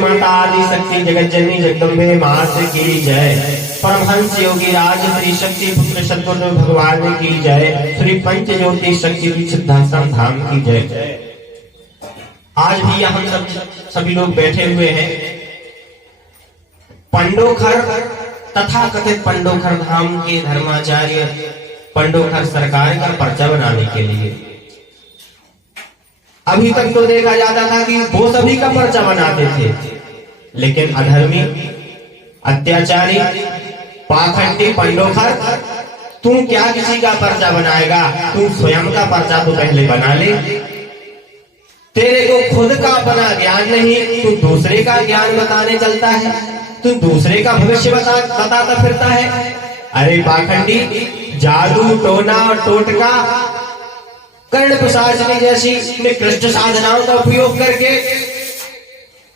माता आदि शक्ति जगत जननी जगदम्बे मात की जय। परमहंस योगी राज श्री शक्ति पुत्र सद्गुरु भगवान की जय। श्री पंच ज्योति शक्ति सिद्धाश्रम धाम की जय। आज भी हम सभी लोग बैठे हुए हैं पंडोखर तथा कथित पंडोखर धाम के धर्माचार्य पंडोखर सरकार का पर्चा बनाने के लिए। अभी तक तो देखा जाता था कि वो सभी का पर्चा बनाते थे, लेकिन अधर्मी, अत्याचारी, पाखंडी पंडोखर, तुम क्या किसी का पर्चा बनाएगा? तुम स्वयं का पर्चा तो पहले बना ले। तेरे को खुद का अपना ज्ञान नहीं, तू दूसरे का ज्ञान बताने चलता है, तू दूसरे का भविष्य बताता फिरता है। अरे पाखंडी, जादू टोना और टोटका, कर्ण पिशाचनी जैसी निकृष्ट साधनाओं का उपयोग करके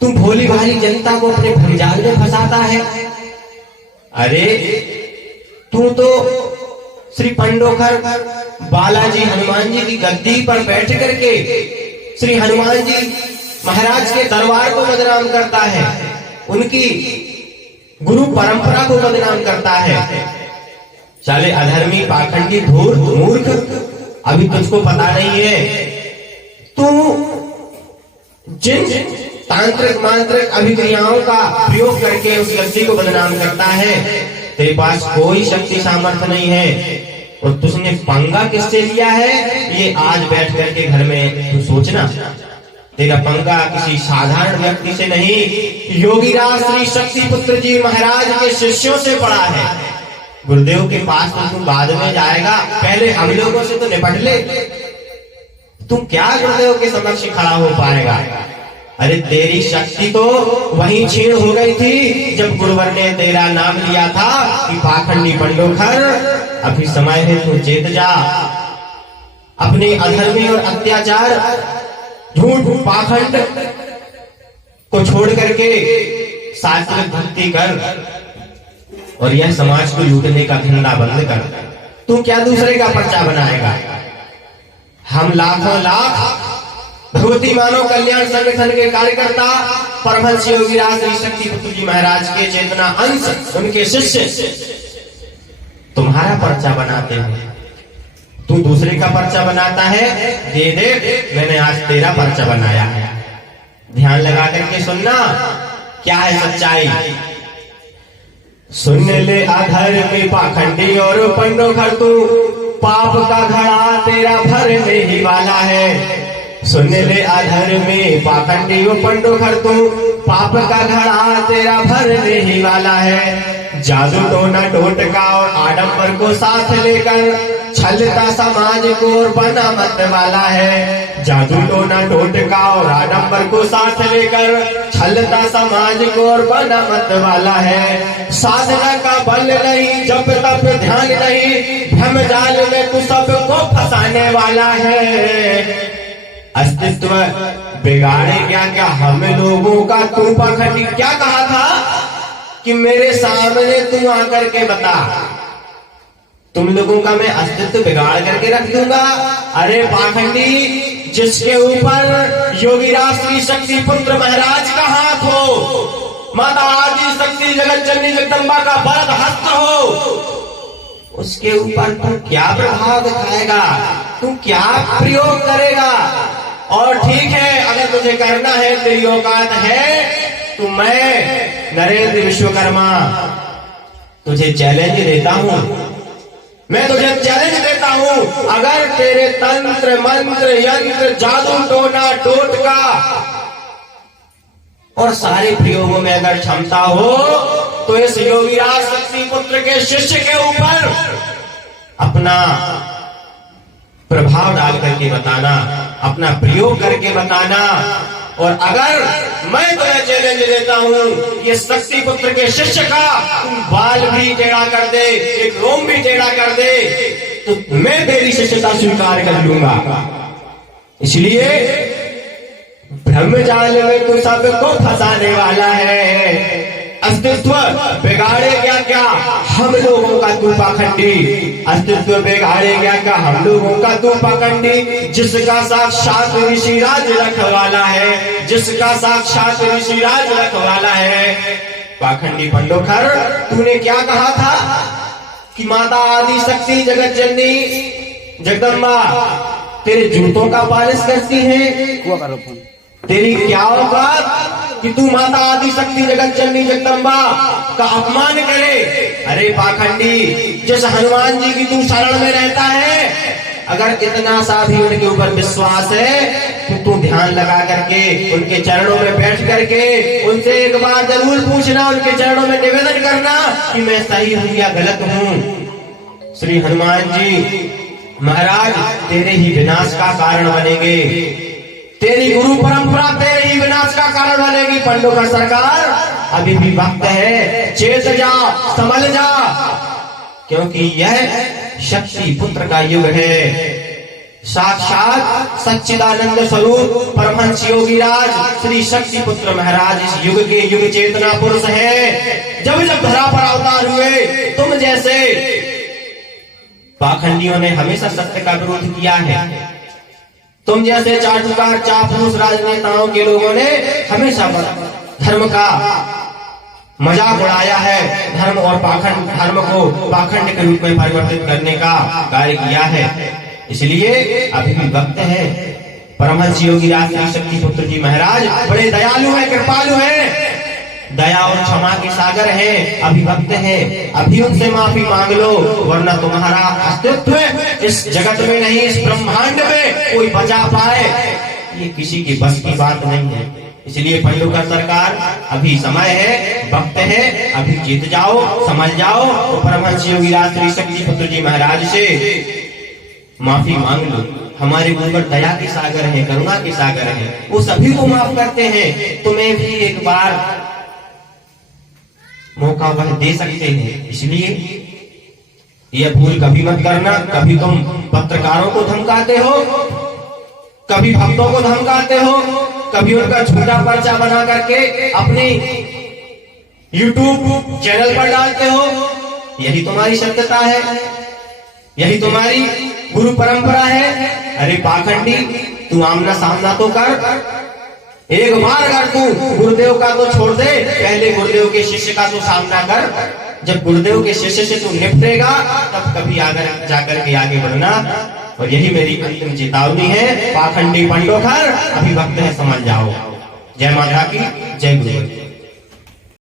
तुम भोली भाली जनता को अपने भंजाल में फंसाता है। अरे तू तो श्री पंडोखर बालाजी हनुमान जी की गद्दी पर बैठ करके श्री हनुमान जी महाराज के दरबार को बदनाम करता है, उनकी गुरु परंपरा को बदनाम करता है। चले अधर्मी, पाखंडी, धूर्त, मूर्ख, अभी तुझको पता नहीं है, तू जिन तांत्रिक मांत्रिक अभिक्रियाओं का प्रयोग करके उस व्यक्ति को बदनाम करता है, तेरे पास कोई शक्ति सामर्थ्य नहीं है। और तुझने पंगा किससे लिया है, ये आज बैठ करके घर में तू सोचना। तेरा पंगा किसी साधारण व्यक्ति से नहीं, योगीराज श्री शक्ति पुत्र जी महाराज के शिष्यों से पड़ा है। गुरुदेव के पास तो तू बाद में जाएगा, पहले हम लोगों से तो निपट ले। तू क्या गुरुदेव के समक्ष खड़ा हो पाएगा? अरे तेरी शक्ति तो वहीं छीन हो गई थी जब गुरुवर ने तेरा नाम लिया था कि पाखंडी पंडोखर, अभी समय है तू चेत जा। अपने अधर्मी और अत्याचार, झूठ, पाखंड को छोड़ करके सात्विक भक्ति कर और यह समाज को लूटने का धंधा बंद कर। तू क्या दूसरे का पर्चा बनाएगा? हम लाखों लाख भगवती मानव कल्याण संगठन के कार्यकर्ता परमहंस योगीराज श्री शक्ति पुत्र जी महाराज के चेतना अंश, उनके शिष्य तुम्हारा पर्चा बनाते हैं। तू दूसरे का पर्चा बनाता है, दे दे, मैंने आज तेरा पर्चा बनाया है। ध्यान लगा करके सुनना, क्या है सच्चाई। सुन ले अधर्मी, पाखंडी और पंडोखर, तू पाप का घड़ा तेरा भरने ही वाला है। सुन ले अधर्मी, पाखंडी और पंडोखर, तू पाप का घड़ा तेरा भरने ही वाला है। जादू टोना टोटका और आडंबर को साथ लेकर छलता समाज को और बना मत वाला है। जादू टोना टोटका और आडंबर को साथ लेकर छलता समाज को और बना मत वाला है। साधना का बल नहीं, जब तब ध्यान नहीं, भ्रम जाल में तू सबको फंसाने वाला है। अस्तित्व बिगाड़े क्या क्या हम लोगों का? तू पाखंडी क्या कहा था कि मेरे सामने तू आकर के बता, तुम लोगों का मैं अस्तित्व बिगाड़ करके रख दूंगा। अरे पाखंडी, जिसके ऊपर योगीराज श्री शक्ति पुत्र महाराज का हाथ हो, माता आदि शक्ति जगत जननी जगदम्बा का वरद हस्त हो, उसके ऊपर तू क्या प्रभाव दिखाएगा? तू क्या प्रयोग करेगा? और ठीक है, अगर तुझे करना है, तेरी औकात है, तो मैं नरेंद्र विश्वकर्मा तुझे चैलेंज देता हूं। मैं तुझे चैलेंज देता हूं, अगर तेरे तंत्र मंत्र यंत्र जादू टोना टोटका और सारे प्रयोगों में अगर क्षमता हो, तो इस योगीराज शक्ति पुत्र के शिष्य के ऊपर अपना प्रभाव डाल करके बताना, अपना प्रयोग करके बताना। और अगर मैं तुम्हें चैलेंज देता हूं, ये शक्ति पुत्र के शिष्य का तुम बाल भी टेढ़ा कर दे, एक रोम भी टेढ़ा कर दे, तो मैं तेरी शिष्यता स्वीकार कर लूंगा। इसलिए ब्रह्मजाल में तू सबको फंसाने वाला है। अस्तित्व बिगाड़ेगा क्या हम लोगों का तू पाखंडी, अस्तित्व बिगाड़ेगा क्या हम लोगों का तू पाखंडी, जिसका साक्षात ऋषिराज रखवाला है, जिसका साक्षात ऋषिराज रखवाला है। पाखंडी पंडोखर, तूने क्या कहा था कि माता आदि शक्ति जगत जननी जगदम्बा तेरे जूतों का पालिश करती है। तेरी क्या औकात कि तू माता आदि शक्ति जगत जननी जगदम्बा का अपमान करे। अरे पाखंडी, जिस हनुमान जी की तू शरण में रहता है, अगर इतना सा भी उनके ऊपर विश्वास है तो तू ध्यान लगा करके उनके चरणों में बैठ करके उनसे एक बार जरूर पूछना, उनके चरणों में निवेदन करना कि मैं सही हूं या गलत हूं। श्री हनुमान जी महाराज तेरे ही विनाश का कारण बनेंगे, तेरी गुरु परंपरा तेरे ही विनाश का कारण बनेगी। पंडोखर सरकार, अभी भी वक्त है, चेत जा, संभल जा, क्योंकि यह शक्ति पुत्र का युग है। साक्षात सच्चिदानंद स्वरूप परमहंस योगीराज श्री शक्ति पुत्र महाराज इस युग के युग चेतना पुरुष है। जब जब धरा पर अवतार हुए, तुम जैसे पाखंडियों ने हमेशा सत्य का विरोध किया है, तुम जैसे चाटुकार चापलूस राजनेताओं के लोगों ने हमेशा धर्म का मजाक उड़ाया है, धर्म और पाखंड, धर्म को पाखंड के रूप में परिवर्तित करने का कार्य किया है। इसलिए अभी भी वक्त है। परमहंस योगीराज श्री शक्ति पुत्र जी महाराज बड़े दयालु है, कृपालु है, दया और क्षमा के सागर है। अभी वक्त है, अभी उनसे माफी मांग लो, वरना तुम्हारा अस्तित्व इस जगत में नहीं, इस ब्रह्मांड में कोई बचा पाए, ये किसी की बस की बात नहीं है। इसलिए पंडोखर सरकार, अभी समय है, वक्त है, अभी जीत जाओ, समझ जाओ, तो परमहंस योगीराज श्री शक्ति पुत्र जी महाराज से माफी मांग लो। हमारे गुरुवर दया के सागर है, करुणा के सागर है, वो सभी को माफ करते हैं। तुम्हें भी एक बार मौका वह दे सकते हैं। इसलिए यह भूल कभी मत करना। कभी तुम पत्रकारों को धमकाते हो, कभी भक्तों को धमकाते हो, कभी उनका झूठा पर्चा बना करके अपने YouTube चैनल पर डालते हो। यही तुम्हारी सत्यता है, यही तुम्हारी गुरु परंपरा है। अरे पाखंडी, तू आमना सामना तो कर, एक बार अगर तू गुरुदेव का तो छोड़ दे, पहले गुरुदेव के शिष्य का तो सामना कर। जब गुरुदेव के शिष्य से तू निपटेगा, तब कभी आगे जाकर के आगे बढ़ना। और यही मेरी अंतिम चेतावनी है। पाखंडी पंडोखर, अभी वक्त है, समझ जाओ। जय माता की, जय गुरु।